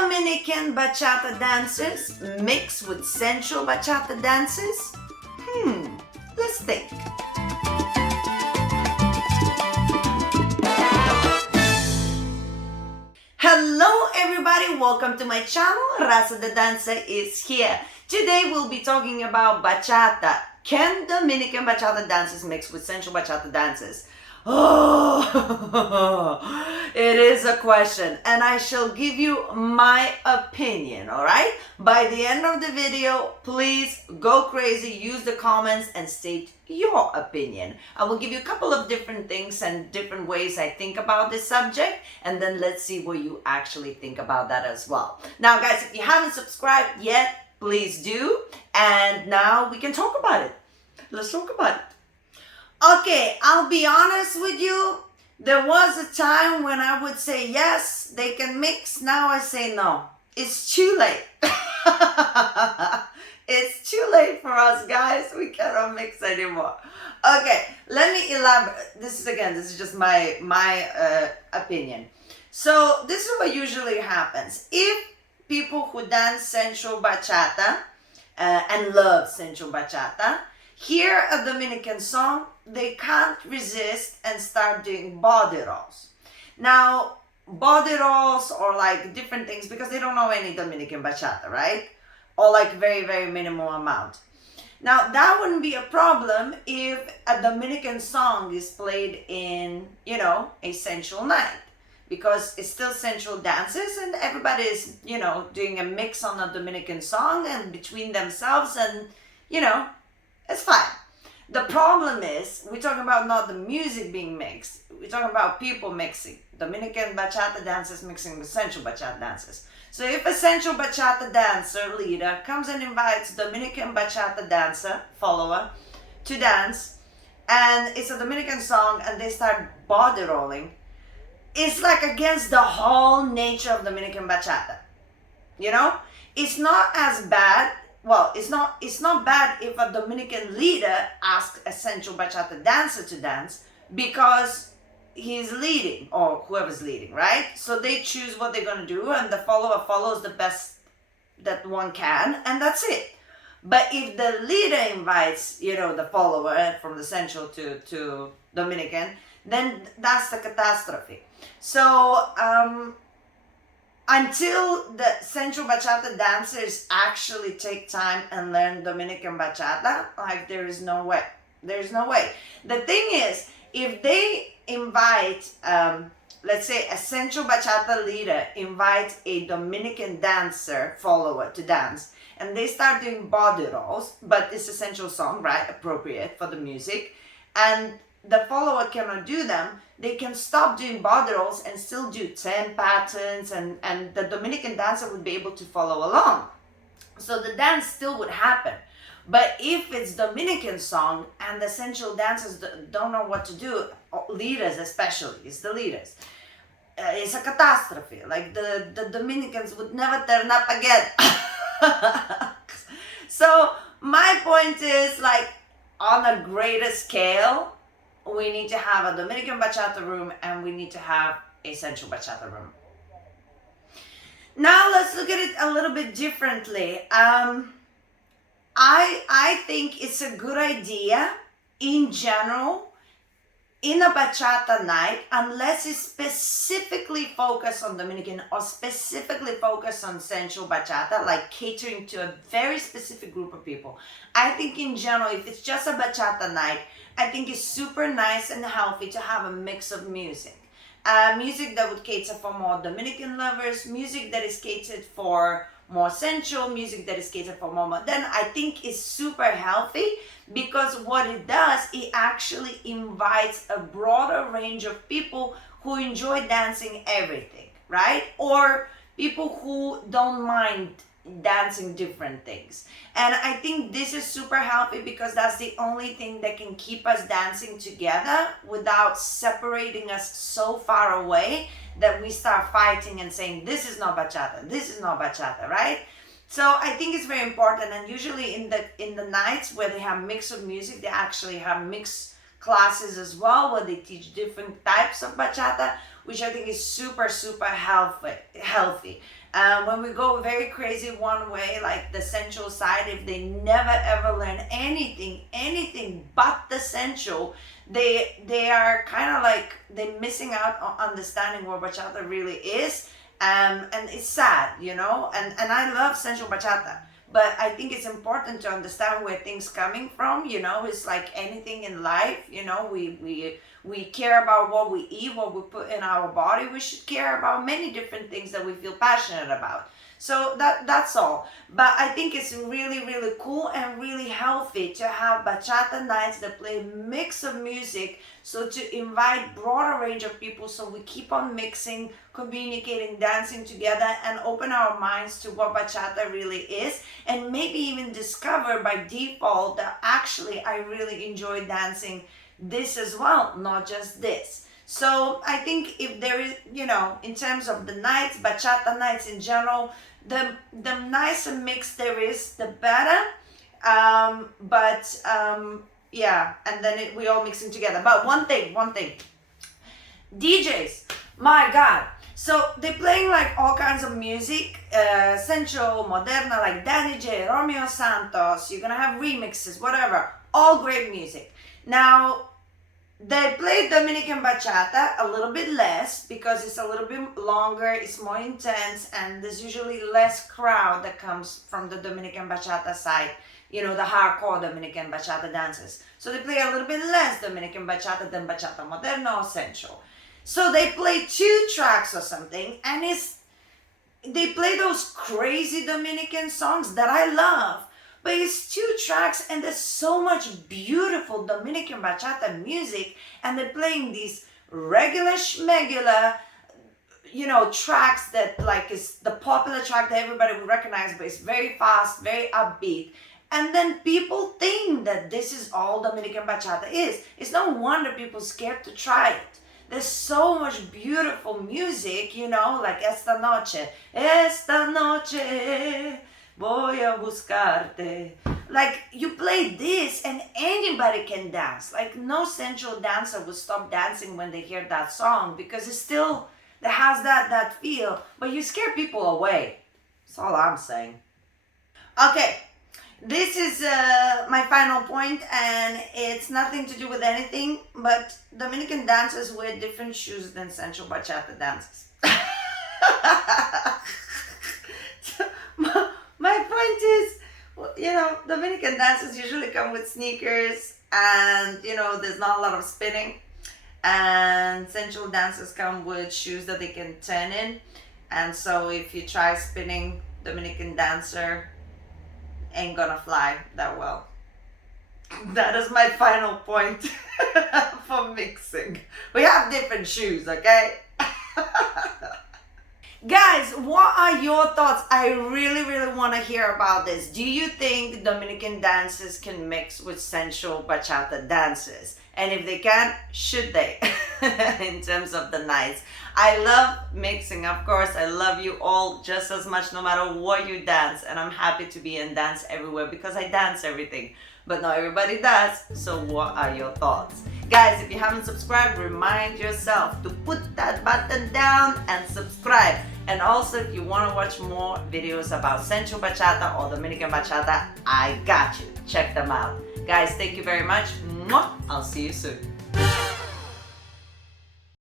Dominican Bachata dances mix with sensual Bachata dances? Let's think. Hello everybody, welcome to my channel. Rasa the dancer is here. Today we'll be talking about Bachata. Can Dominican Bachata dances mix with sensual Bachata dances? Oh, it is a question and I shall give you my opinion, alright? By the end of the video, please go crazy, use the comments and state your opinion. I will give you a couple of different things and different ways I think about this subject, and then let's see what you actually think about that as well. Now guys, if you haven't subscribed yet, please do, and now we can talk about it. Let's talk about it. Okay, I'll be honest with you. There was a time when I would say yes, they can mix. Now I say no. It's too late. It's too late for us, guys. We cannot mix anymore. Okay, let me elaborate. This is just my opinion. So this is what usually happens. If people who dance sensual bachata and love sensual bachata hear a Dominican song, they can't resist and start doing body rolls. Now, body rolls or like different things, because they don't know any Dominican bachata, right? Or like very, very minimal amount. Now, that wouldn't be a problem if a Dominican song is played in, a sensual night, because it's still sensual dances and everybody is, doing a mix on a Dominican song and between themselves and, it's fine. The problem is, we're talking about not the music being mixed. We're talking about people mixing. Dominican bachata dancers mixing with sensual bachata dancers. So if a sensual bachata dancer, leader, comes and invites Dominican bachata dancer, follower, to dance, and it's a Dominican song and they start body rolling, it's like against the whole nature of Dominican bachata. It's not as bad. Well, it's not bad if a Dominican leader asks a sensual bachata dancer to dance, because he's leading, or whoever's leading, right? So they choose what they're going to do and the follower follows the best that one can, and that's it. But if the leader invites, the follower from the sensual to Dominican, then that's the catastrophe. So, until the sensual bachata dancers actually take time and learn Dominican bachata, like there is no way. There's no way. The thing is, if they invite, let's say a sensual bachata leader invites a Dominican dancer follower to dance, and they start doing body rolls, but it's a sensual song, right? Appropriate for the music, and the follower cannot do them, they can stop doing body rolls and still do 10 patterns, and the Dominican dancer would be able to follow along. So the dance still would happen. But if it's Dominican song and the sensual dancers don't know what to do, leaders especially, it's the leaders, it's a catastrophe. Like the Dominicans would never turn up again. So my point is, like, on a greater scale, we need to have a Dominican bachata room and we need to have a sensual bachata room. Now let's look at it a little bit differently. I think it's a good idea in general in a bachata night, unless it's specifically focused on Dominican or specifically focused on sensual bachata, like catering to a very specific group of people. I think in general, if it's just a bachata night, I think it's super nice and healthy to have a mix of music. Music that would cater for more Dominican lovers, music that is catered for more sensual, music that is catered for more modern. I think is super healthy, because what it does, it actually invites a broader range of people who enjoy dancing everything, right? Or people who don't mind dancing different things. And I think this is super healthy, because that's the only thing that can keep us dancing together without separating us so far away that we start fighting and saying, this is not bachata, this is not bachata, right? So I think it's very important, and usually in the nights where they have mix of music, they actually have mixed classes as well, where they teach different types of bachata, which I think is super, super healthy. When we go very crazy one way, like the sensual side, if they never ever learn anything but the sensual, they are kind of like they're missing out on understanding what bachata really is. And it's sad, and I love sensual bachata, but I think it's important to understand where things coming from. It's like anything in life. We care about what we eat, what we put in our body. We should care about many different things that we feel passionate about. So that's all. But I think it's really, really cool and really healthy to have bachata nights that play a mix of music. So to invite broader range of people, so we keep on mixing, communicating, dancing together, and open our minds to what bachata really is, and maybe even discover by default that actually I really enjoy dancing this as well, not just this. So I think if there is, in terms of the nights, bachata nights in general, the nicer mix there is, the better. Yeah, and then we all mixing together. But one thing, DJs, my God. So they're playing like all kinds of music, sensual, moderna, like Danny J, Romeo Santos. You're gonna have remixes, whatever. All great music. Now, they play Dominican Bachata a little bit less because it's a little bit longer, it's more intense, and there's usually less crowd that comes from the Dominican Bachata side, the hardcore Dominican Bachata dancers. So they play a little bit less Dominican Bachata than Bachata Moderna or Sensual. So they play 2 tracks or something, and they play those crazy Dominican songs that I love. But it's 2 tracks and there's so much beautiful Dominican Bachata music, and they're playing these regular schmegular, tracks that like is the popular track that everybody would recognize, but it's very fast, very upbeat. And then people think that this is all Dominican Bachata is. It's no wonder people scared to try it. There's so much beautiful music, like Esta Noche, voy a buscarte. Like, you play this and anybody can dance. Like, no sensual dancer would stop dancing when they hear that song, because it has that feel, but you scare people away. That's all I'm saying. Okay, this is my final point, and it's nothing to do with anything, but Dominican dancers wear different shoes than sensual bachata dancers. My point is, Dominican dancers usually come with sneakers, and there's not a lot of spinning, and sensual dancers come with shoes that they can turn in. And so if you try spinning, Dominican dancer ain't gonna fly that well. That is my final point for mixing. We have different shoes, okay? Guys, what are your thoughts? I really, really want to hear about this. Do you think Dominican dancers can mix with sensual bachata dances? And if they can, should they? In terms of the nights. I love mixing, of course. I love you all just as much no matter what you dance. And I'm happy to be in Dance Everywhere because I dance everything. But not everybody does. So what are your thoughts? Guys, if you haven't subscribed, remind yourself to put that button down and subscribe. And also, if you want to watch more videos about Sensual Bachata or Dominican Bachata, I got you. Check them out. Guys, thank you very much. Mwah. I'll see you soon.